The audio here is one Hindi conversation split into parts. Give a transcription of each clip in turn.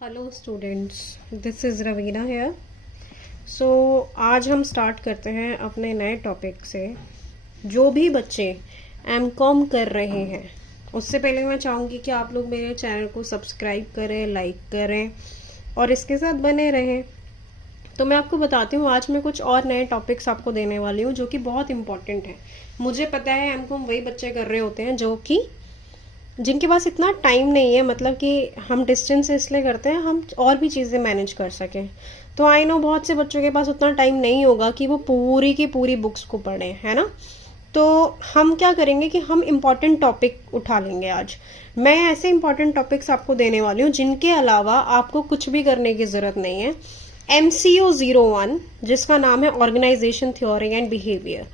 Hello students, this is Raveena here. So आज हम स्टार्ट करते हैं अपने नए टॉपिक से। जो भी बच्चे एमकॉम कर रहे हैं, उससे पहले मैं चाहूँगी कि आप लोग मेरे चैनल को सब्सक्राइब करें, लाइक करें और इसके साथ बने रहें। तो मैं आपको बताती हूँ, आज मैं कुछ और नए टॉपिक्स आपको देने वाली हूँ जो कि बहुत इंपॉर्टेंट है। मुझे पता है एमकॉम वही बच्चे कर रहे होते हैं जिनके पास इतना टाइम नहीं है, मतलब कि हम डिस्टेंस से इसलिए करते हैं हम और भी चीज़ें मैनेज कर सकें। तो आई नो बहुत से बच्चों के पास उतना टाइम नहीं होगा कि वो पूरी की पूरी बुक्स को पढ़ें, है ना। तो हम क्या करेंगे कि हम इम्पॉर्टेंट टॉपिक उठा लेंगे। आज मैं ऐसे इम्पॉर्टेंट टॉपिक्स आपको देने वाली हूँ जिनके अलावा आपको कुछ भी करने की ज़रूरत नहीं है। MCO 01 जिसका नाम है ऑर्गेनाइजेशन थ्योरी एंड बिहेवियर,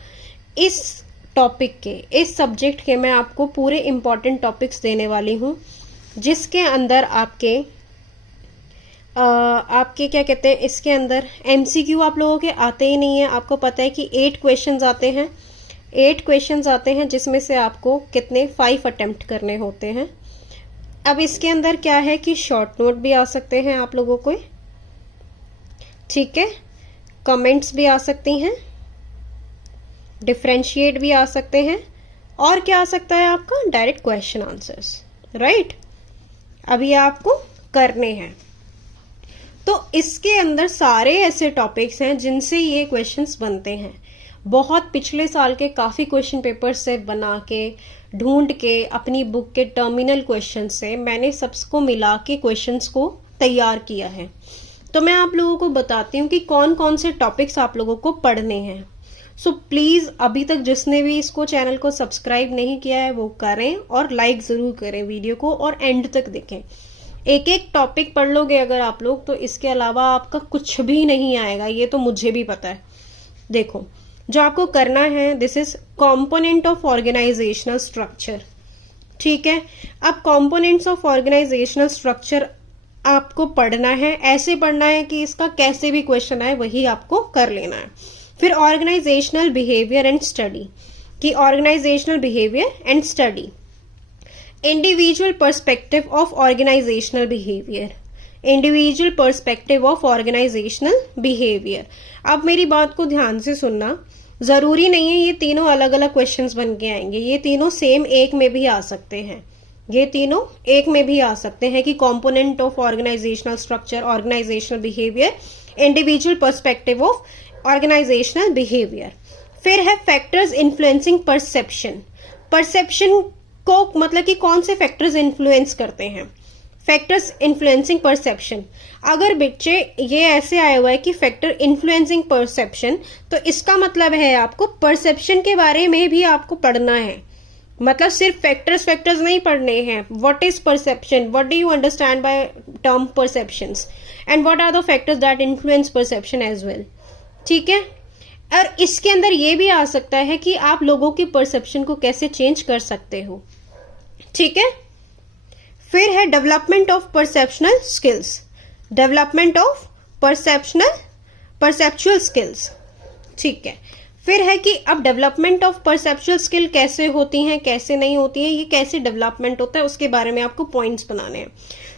इस टॉपिक के, इस सब्जेक्ट के मैं आपको पूरे इंपॉर्टेंट टॉपिक्स देने वाली हूँ, जिसके अंदर आपके क्या कहते हैं, इसके अंदर MCQ आप लोगों के आते ही नहीं है। आपको पता है कि 8 क्वेश्चंस आते हैं, 8 क्वेश्चंस आते हैं जिसमें से आपको कितने 5 अटेम्प्ट करने होते हैं। अब इसके अंदर क्या है कि शॉर्ट नोट भी आ सकते हैं आप लोगों को, ठीक है, कमेंट्स भी आ सकती हैं, डिफ्रेंशिएट भी आ सकते हैं, और क्या आ सकता है आपका डायरेक्ट क्वेश्चन आंसर्स, राइट। अभी आपको करने हैं। तो इसके अंदर सारे ऐसे टॉपिक्स हैं जिनसे ये क्वेश्चंस बनते हैं। बहुत पिछले साल के काफ़ी क्वेश्चन पेपर से बना के, ढूंढ के, अपनी बुक के टर्मिनल क्वेश्चन से मैंने सबको मिला के क्वेश्चंस को तैयार किया है। तो मैं आप लोगों को बताती हूँ कि कौन कौन से टॉपिक्स आप लोगों को पढ़ने हैं। सो प्लीज़ अभी तक जिसने भी इसको चैनल को सब्सक्राइब नहीं किया है वो करें और लाइक ज़रूर करें वीडियो को, और एंड तक देखें। एक एक टॉपिक पढ़ लोगे अगर आप लोग तो इसके अलावा आपका कुछ भी नहीं आएगा, ये तो मुझे भी पता है। देखो, जो आपको करना है, this is component of organisational structure, ठीक है। अब कॉम्पोनेंट्स ऑफ ऑर्गेनाइजेशनल स्ट्रक्चर आपको पढ़ना है, ऐसे पढ़ना है कि इसका कैसे भी क्वेश्चन आए वही आपको कर लेना है। फिर ऑर्गेनाइजेशनल बिहेवियर एंड स्टडी, कि organisational behaviour and study, individual perspective of organisational behaviour, individual perspective of organisational behaviour. अब मेरी बात को ध्यान से सुनना, जरूरी नहीं है ये तीनों अलग अलग क्वेश्चंस बन के आएंगे, ये तीनों सेम एक में भी आ सकते हैं, ये तीनों एक में भी आ सकते हैं कि component of organisational structure, organisational behaviour, individual perspective of organisational behaviour. फिर है फैक्टर्स इन्फ्लुएंसिंग परसेप्शन, परसेप्शन को मतलब कि कौन से फैक्टर्स इन्फ्लुएंस करते हैं, फैक्टर्स इन्फ्लुएंसिंग परसेप्शन। अगर बच्चे ये ऐसे आया हुआ है कि फैक्टर इन्फ्लुएंसिंग परसेप्शन, तो इसका मतलब है आपको परसेप्शन के बारे में भी आपको पढ़ना है। मतलब सिर्फ फैक्टर्स नहीं पढ़ने हैं। What is perception, what do you understand by term perceptions, and what are the factors that influence perception as well, ठीक है। और इसके अंदर ये भी आ सकता है कि आप लोगों की परसेप्शन को कैसे चेंज कर सकते हो, ठीक है। फिर है development of perceptual skills, development of perceptual skills, ठीक है। फिर है कि अब डेवलपमेंट ऑफ परसेप्चुअल स्किल कैसे होती हैं, कैसे नहीं होती हैं, ये कैसे डेवलपमेंट होता है, उसके बारे में आपको पॉइंट्स बनाने हैं।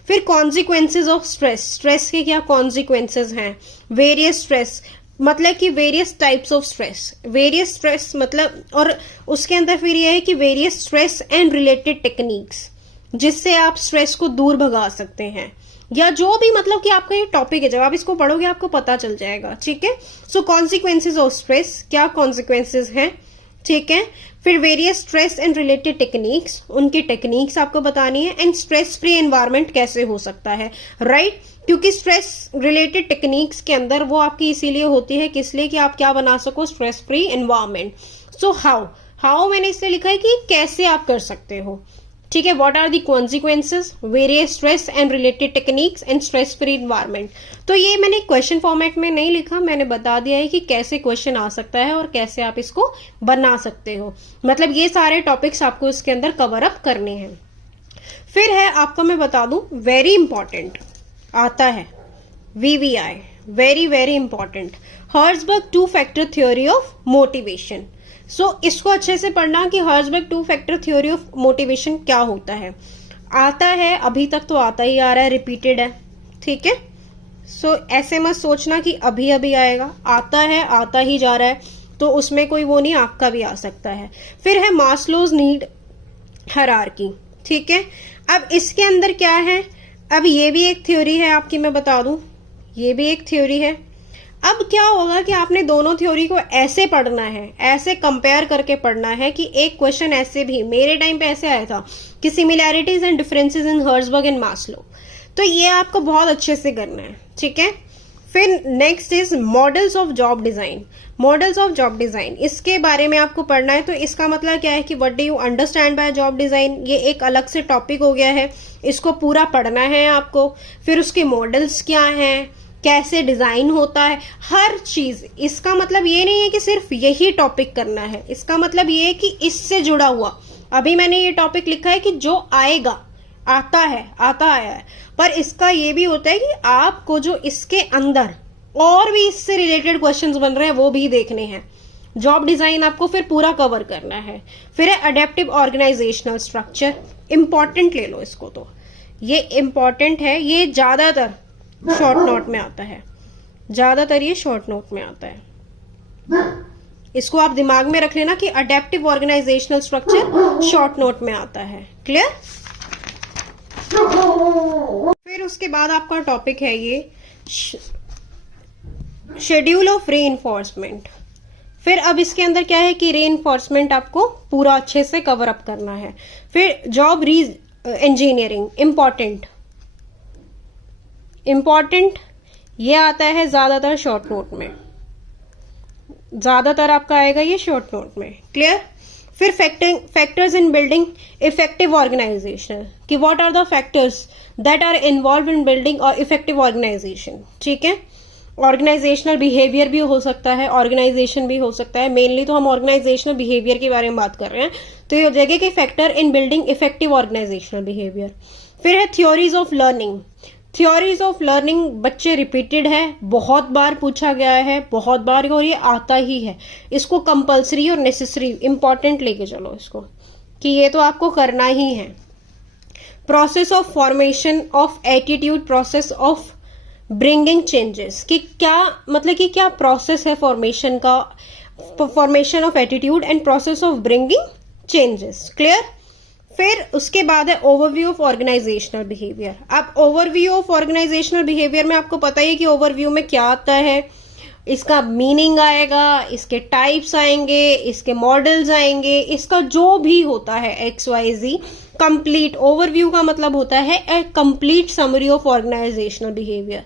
फिर कॉन्सिक्वेंसेज ऑफ स्ट्रेस, स्ट्रेस के क्या कॉन्सिक्वेंसेज हैं, वेरियस स्ट्रेस मतलब कि various types of stress, various stress मतलब, और उसके अंदर फिर ये है कि various stress and related techniques, जिससे आप स्ट्रेस को दूर भगा सकते हैं, या जो भी मतलब कि आपका ये टॉपिक है, जब आप इसको पढ़ोगे आपको पता चल जाएगा, ठीक है। सो कॉन्सिक्वेंसेज ऑफ स्ट्रेस, क्या कॉन्सिक्वेंसेज हैं, ठीक है। फिर various stress and related techniques, उनकी टेक्निक्स आपको बतानी है। एंड स्ट्रेस फ्री एनवायरनमेंट कैसे हो सकता है, राइट। क्योंकि स्ट्रेस रिलेटेड टेक्निक्स के अंदर वो आपकी इसीलिए होती है, किस लिए, कि आप क्या बना सको, stress free environment. So how मैंने इसलिए लिखा है कि कैसे आप कर सकते हो, ठीक है। What are the consequences, various stress and related techniques and stress free environment. तो ये मैंने क्वेश्चन फॉर्मेट में नहीं लिखा, मैंने बता दिया है कि कैसे क्वेश्चन आ सकता है और कैसे आप इसको बना सकते हो। मतलब ये सारे टॉपिक्स आपको इसके अंदर कवर अप करने हैं। फिर है आपको मैं बता दूं, वेरी इंपॉर्टेंट आता है VVI, very very important, Herzberg 2 factor theory of motivation. So इसको अच्छे से पढ़ना कि Herzberg 2 factor theory of motivation क्या होता है। आता है, अभी तक तो आता ही आ रहा है, रिपीटेड है, ठीक है। सो ऐसे मत सोचना कि अभी अभी आएगा, आता है, आता ही जा रहा है, तो उसमें कोई वो नहीं, आपका भी आ सकता है। फिर है मास्लोज नीड हायरार्की, ठीक है। अब इसके अंदर क्या है, अब ये भी एक थ्योरी है आपकी, मैं बता दूं, ये भी एक थ्योरी है। अब क्या होगा कि आपने दोनों थ्योरी को ऐसे पढ़ना है, ऐसे कंपेयर करके पढ़ना है कि एक क्वेश्चन ऐसे भी मेरे टाइम पे ऐसे आया था कि similarities and differences in Herzberg and Maslow, तो ये आपको बहुत अच्छे से करना है, ठीक है। फिर next is models of job design. Models of job design, इसके बारे में आपको पढ़ना है। तो इसका मतलब क्या है कि what do you understand by job design, ये एक अलग से टॉपिक हो गया है, इसको पूरा पढ़ना है आपको। फिर उसके मॉडल्स क्या हैं, कैसे डिजाइन होता है, हर चीज। इसका मतलब ये नहीं है कि सिर्फ यही टॉपिक करना है, इसका मतलब ये है कि इससे जुड़ा हुआ, अभी मैंने ये टॉपिक लिखा है कि जो आएगा, आता है, आता आया है, पर इसका ये भी होता है कि आपको जो इसके अंदर और भी इससे रिलेटेड क्वेश्चंस बन रहे हैं वो भी देखने हैं। जॉब डिजाइन आपको फिर पूरा कवर करना है। फिर है अडेप्टिव ऑर्गेनाइजेशनल स्ट्रक्चर, इंपॉर्टेंट ले लो इसको, तो ये इंपॉर्टेंट है, ये ज्यादातर शॉर्ट नोट में आता है, ज्यादातर ये शॉर्ट नोट में आता है। इसको आप दिमाग में रख लेना कि adaptive organisational structure short note में आता है। क्लियर। फिर उसके बाद आपका टॉपिक है ये शेड्यूल ऑफ रीइंफोर्समेंट। फिर अब इसके अंदर क्या है कि रीइंफोर्समेंट आपको पूरा अच्छे से कवर अप करना है। फिर जॉब री इंजीनियरिंग, इंपॉर्टेंट ये आता है ज्यादातर शॉर्ट नोट में, ज्यादातर आपका आएगा ये शॉर्ट नोट में। क्लियर। फिर factors in building effective organisation, कि what are the factors that are involve in building और इफेक्टिव ऑर्गेनाइजेशन, ठीक है। ऑर्गेनाइजेशनल बिहेवियर भी हो सकता है, ऑर्गेनाइजेशन भी हो सकता है, मेनली तो हम ऑर्गेनाइजेशनल बिहेवियर के बारे में बात कर रहे हैं, तो ये हो जाएगा कि factor in building effective organisational behaviour. फिर है theories of learning. Theories of learning बच्चे रिपीटेड है, बहुत बार पूछा गया है, बहुत बार, और ये आता ही है। इसको कंपल्सरी और नेसेसरी इंपॉर्टेंट लेके चलो इसको, कि ये तो आपको करना ही है। Process of formation of attitude, process of bringing changes, कि क्या मतलब कि क्या प्रोसेस है फॉर्मेशन का, formation of attitude and process of bringing changes. Clear. फिर उसके बाद है ओवरव्यू ऑफ ऑर्गेनाइजेशनल बिहेवियर। अब ओवरव्यू ऑफ ऑर्गेनाइजेशनल बिहेवियर में आपको पता ही है कि ओवरव्यू में क्या आता है, इसका मीनिंग आएगा, इसके टाइप्स आएंगे, इसके मॉडल्स आएंगे, इसका जो भी होता है XYZ। कंप्लीट ओवरव्यू का मतलब होता है a complete summary of organisational behaviour.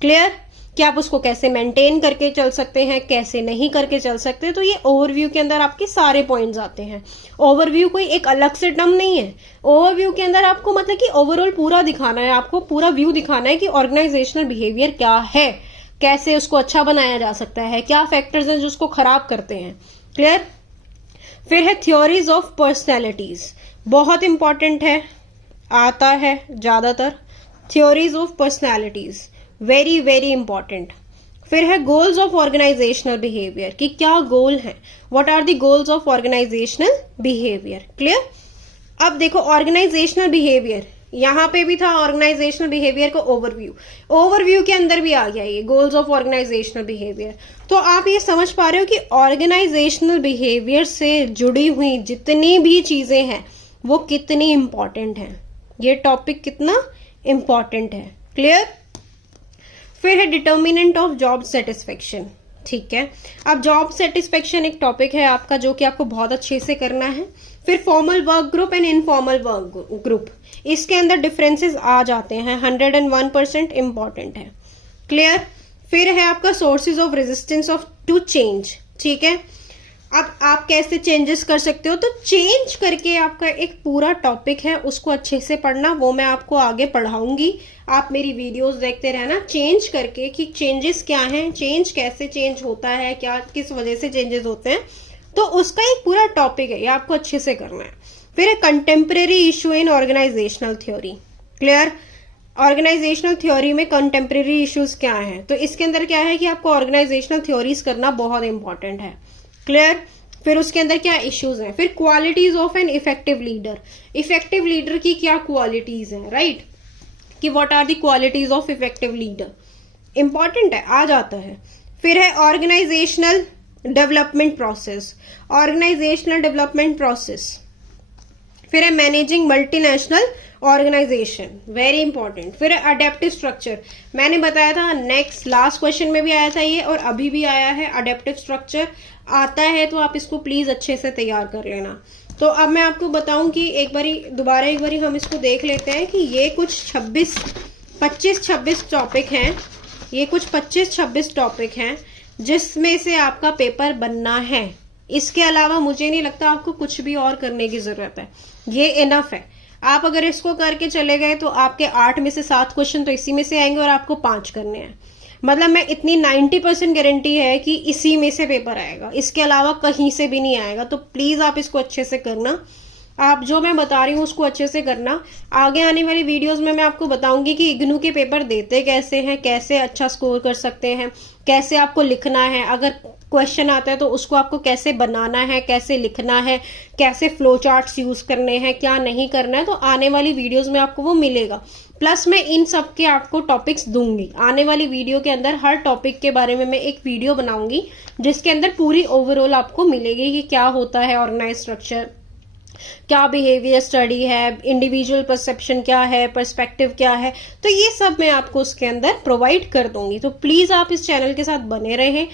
Clear. कि आप उसको कैसे मेंटेन करके चल सकते हैं, कैसे नहीं करके चल सकते, तो ये ओवरव्यू के अंदर आपके सारे पॉइंट्स आते हैं। ओवरव्यू कोई एक अलग से टर्म नहीं है, ओवरव्यू के अंदर आपको मतलब कि ओवरऑल पूरा दिखाना है, आपको पूरा व्यू दिखाना है कि ऑर्गेनाइजेशनल बिहेवियर क्या है, कैसे उसको अच्छा बनाया जा सकता है, क्या फैक्टर्स हैं जो उसको खराब करते हैं। क्लियर। फिर है थ्योरीज ऑफ पर्सनैलिटीज, बहुत इंपॉर्टेंट है, आता है ज्यादातर। Theories of personalities very very important. फिर है गोल्स ऑफ ऑर्गेनाइजेशनल बिहेवियर, कि क्या गोल है, what are the goals of organisational behaviour. Clear. अब देखो ऑर्गेनाइजेशनल बिहेवियर यहां पे भी था, ऑर्गेनाइजेशनल बिहेवियर का ओवरव्यू, ओवरव्यू के अंदर भी आ गया ये गोल्स ऑफ ऑर्गेनाइजेशनल बिहेवियर। तो आप ये समझ पा रहे हो कि ऑर्गेनाइजेशनल बिहेवियर से जुड़ी हुई जितनी भी चीजें हैं वो कितनी इंपॉर्टेंट हैं, ये टॉपिक कितना इंपॉर्टेंट है। क्लियर। फिर है डिटर्मिनेंट ऑफ जॉब सेटिस्फेक्शन, ठीक है। अब जॉब सेटिस्फेक्शन एक टॉपिक है आपका जो कि आपको बहुत अच्छे से करना है। फिर formal work group and informal work group, इसके अंदर डिफरेंसेस आ जाते हैं, 101% इंपॉर्टेंट है। क्लियर। फिर है आपका sources of resistance of to change, ठीक है। अब आप कैसे चेंजेस कर सकते हो, तो चेंज करके आपका एक पूरा टॉपिक है, उसको अच्छे से पढ़ना, वो मैं आपको आगे पढ़ाऊंगी। आप मेरी वीडियोस देखते रहना, चेंज करके कि चेंजेस क्या हैं, चेंज कैसे चेंज होता है, क्या किस वजह से चेंजेस होते हैं, तो उसका एक पूरा टॉपिक है, ये आपको अच्छे से करना है। फिर है contemporary issue in organisational theory. Clear. Organisational theory में कंटेम्प्रेरी इश्यूज क्या है, तो इसके अंदर क्या है कि आपको ऑर्गेनाइजेशनल थ्योरीज करना बहुत इंपॉर्टेंट है। क्लियर। फिर उसके अंदर क्या इश्यूज हैं। फिर qualities of an effective leader, effective leader की क्या क्वालिटीज हैं, राइट। कि what are the qualities of effective leader, important है, आ जाता है। फिर है organisational development process, organisational development process. फिर है managing multinational organisation, very important. फिर है अडेप्टिव स्ट्रक्चर, मैंने बताया था नेक्स्ट लास्ट क्वेश्चन में भी आया था ये और अभी भी आया है। अडेप्टिव स्ट्रक्चर आता है तो आप इसको प्लीज अच्छे से तैयार कर लेना। तो अब मैं आपको बताऊं कि एक बारी हम इसको देख लेते हैं कि ये कुछ 25-26 टॉपिक हैं, ये कुछ 25-26 टॉपिक हैं जिसमें से आपका पेपर बनना है। इसके अलावा मुझे नहीं लगता आपको कुछ भी और करने की जरूरत है, ये इनफ है। आप अगर इसको करके चले गए तो आपके 8 में से 7 क्वेश्चन तो इसी में से आएंगे और आपको 5 करने हैं। मतलब मैं इतनी 90% गारंटी है कि इसी में से पेपर आएगा, इसके अलावा कहीं से भी नहीं आएगा। तो प्लीज आप इसको अच्छे से करना, आप जो मैं बता रही हूँ उसको अच्छे से करना। आगे आने वाली वीडियोस में मैं आपको बताऊंगी कि इग्नू के पेपर देते कैसे हैं, कैसे अच्छा स्कोर कर सकते हैं, कैसे आपको लिखना है, अगर क्वेश्चन आता है तो उसको आपको कैसे बनाना है, कैसे लिखना है, कैसे फ्लो चार्ट्स यूज करने हैं, क्या नहीं करना है। तो आने वाली वीडियोस में आपको वो मिलेगा। प्लस मैं इन सब के आपको टॉपिक्स दूंगी आने वाली वीडियो के अंदर। हर टॉपिक के बारे में मैं एक वीडियो बनाऊंगी जिसके अंदर पूरी ओवरऑल आपको मिलेगी कि क्या होता है ऑर्गेनाइज स्ट्रक्चर, क्या बिहेवियर स्टडी है, इंडिविजुअल परसेप्शन क्या है, पर्सपेक्टिव क्या है। तो ये सब मैं आपको उसके अंदर प्रोवाइड कर दूंगी। तो प्लीज आप इस चैनल के साथ बने रहें।